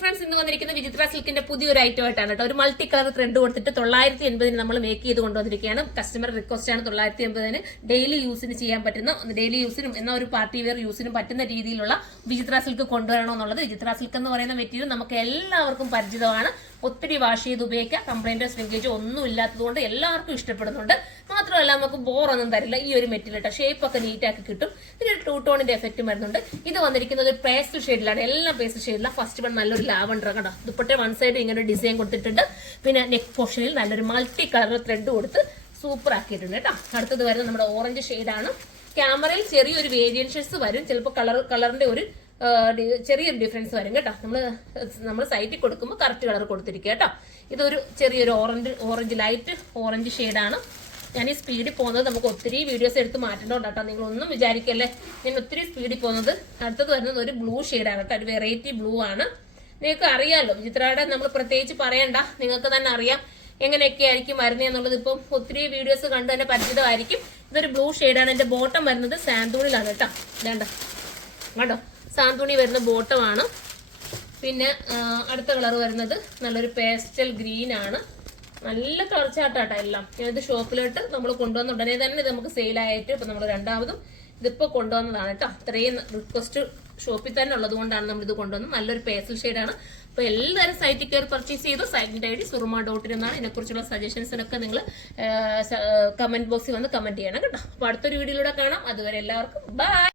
Friends ഇന്ന് വന്നിരിക്കുന്ന വിചിത്ര സിൽക്കിന്റെ പുതിയൊരു ഐറ്റം ആയിട്ടാണ് കേട്ടോ. ഒരു മൾട്ടി കളർ ത്രെഡ് കൊടുത്തിട്ട് 980 നമ്മൾ മേക്ക് ചെയ്ത് കൊണ്ടുവന്നിരിക്കുകയാണ്. കസ്റ്റമർ റിക്വസ്റ്റ് ആണ് 980 ഡെയിലി യൂസിന് ചെയ്യാൻ പറ്റുന്ന, ഡെയിലി യൂസിനും എന്നാൽ ഒരു പാർട്ടി വെയർ യൂസിനും പറ്റുന്ന രീതിയിലുള്ള വിചിത്ര സിൽക്ക് കൊണ്ടുവരണമെന്നുള്ളത്. വിചിത്ര സിൽക്ക് എന്ന് പറയുന്ന മെറ്റീരിയൽ നമുക്ക് എല്ലാവർക്കും പരിചിതമാണ്. ഒത്തിരി വാഷ് ചെയ്ത് ഉപയോഗിക്കാം. കംപ്ലൈന്റ് സ്ലിങ്കേജ് ഒന്നും ഇല്ലാത്തതുകൊണ്ട് എല്ലാവർക്കും ഇഷ്ടപ്പെടുന്നുണ്ട്. മാത്രമല്ല നമുക്ക് ബോറൊന്നും തരില്ല. ഈ ഒരു മെറ്റീരിയൽ ഷേപ്പ് ഒക്കെ നീറ്റാക്കി കിട്ടും. ഇതിന് ടൂ ടോണിന്റെ എഫക്റ്റ് വരുന്നുണ്ട്. ഇത് വന്നിരിക്കുന്നത് ഒരു പേസ്റ്റൽ ഷെയ്ഡിലാണ്. എല്ലാം പേസ്റ്റൽ ഷെയ്ഡിലാണ്. ഫസ്റ്റ് വൺ നല്ലൊരു ലാവണ്ടർ കണ്ടോ. ദുപ്പട്ടെ വൺ സൈഡ് ഇങ്ങനെ ഒരു ഡിസൈൻ കൊടുത്തിട്ടുണ്ട്. പിന്നെ നെക്ക് പോർഷനിൽ നല്ലൊരു മൾട്ടി കളർ ത്രെഡ് കൊടുത്ത് സൂപ്പർ ആക്കിയിട്ടുണ്ട് കേട്ടോ. അടുത്തത് വരുന്നത് നമ്മുടെ ഓറഞ്ച് ഷെയ്ഡാണ്. ക്യാമറയിൽ ചെറിയൊരു വേരിയേഷൻസ് വരും. ചിലപ്പോൾ കളറിന്റെ ഒരു ചെറിയൊരു ഡിഫറൻസ് വരും കേട്ടോ. നമ്മൾ സൈറ്റിൽ കൊടുക്കുമ്പോൾ കറക്റ്റ് കളർ കൊടുത്തിരിക്കുക കേട്ടോ. ഇതൊരു ചെറിയൊരു ഓറഞ്ച് ലൈറ്റ് ഓറഞ്ച് ഷെയ്ഡാണ്. ഞാൻ ഈ സ്പീഡിൽ പോകുന്നത് നമുക്ക് ഒത്തിരി വീഡിയോസ് എടുത്ത് മാറ്റേണ്ടതുണ്ട് കേട്ടോ. നിങ്ങളൊന്നും വിചാരിക്കല്ലേ ഞാൻ ഒത്തിരി സ്പീഡിൽ പോകുന്നത്. അടുത്തത് വരുന്നത് ഒരു ബ്ലൂ ഷെയ്ഡാണ് കേട്ടോ. ഒരു വെറൈറ്റി ബ്ലൂ ആണ്. നിങ്ങൾക്ക് അറിയാമല്ലോ വിചിത്രയുടെ നമ്മൾ പ്രത്യേകിച്ച് പറയണ്ട, നിങ്ങൾക്ക് തന്നെ അറിയാം എങ്ങനെയൊക്കെ ആയിരിക്കും വരുന്നത് എന്നുള്ളത്. ഇപ്പം ഒത്തിരി വീഡിയോസ് കണ്ട് തന്നെ പരിചിതമായിരിക്കും. ഇതൊരു ബ്ലൂ ഷെയ്ഡാണ്. എൻ്റെ ബോട്ടം വരുന്നത് സാന്തൂണിലാണ് കേട്ടോ. വേണ്ട കേട്ടോ, സാന്തൂണി വരുന്ന ബോട്ടമാണ്. പിന്നെ അടുത്ത കളർ വരുന്നത് നല്ലൊരു പേസ്റ്റൽ ഗ്രീൻ ആണ്. നല്ല കളർ ചാട്ടാട്ടോ എല്ലാം. ഇത് ഷോപ്പിലോട്ട് നമ്മൾ കൊണ്ടുവന്ന ഉടനെ തന്നെ ഇത് നമുക്ക് സെയിലായിട്ട് ഇപ്പം നമ്മൾ രണ്ടാമതും ഇതിപ്പോൾ കൊണ്ടുവന്നതാണ് കേട്ടോ. അത്രയും റിക്വസ്റ്റ് ഷോപ്പിൽ തന്നെ ഉള്ളത് കൊണ്ടാണ് നമ്മൾ ഇത് കൊണ്ടുവന്നത്. നല്ലൊരു പേസ്റ്റൽ ഷെയ്ഡാണ്. അപ്പോൾ എല്ലാവരും സൈറ്റിൽ കയറി പർച്ചേസ് ചെയ്തു. സൈറ്റിൻ്റെ ഐഡി surma.in എന്നാണ്. ഇതിനെക്കുറിച്ചുള്ള സജഷൻസിനൊക്കെ നിങ്ങൾ കമന്റ് ബോക്സിൽ വന്ന് കമന്റ് ചെയ്യണം കേട്ടോ. അപ്പോൾ അടുത്തൊരു വീഡിയോയിലൂടെ കാണാം. അതുവരെ എല്ലാവർക്കും ബൈ.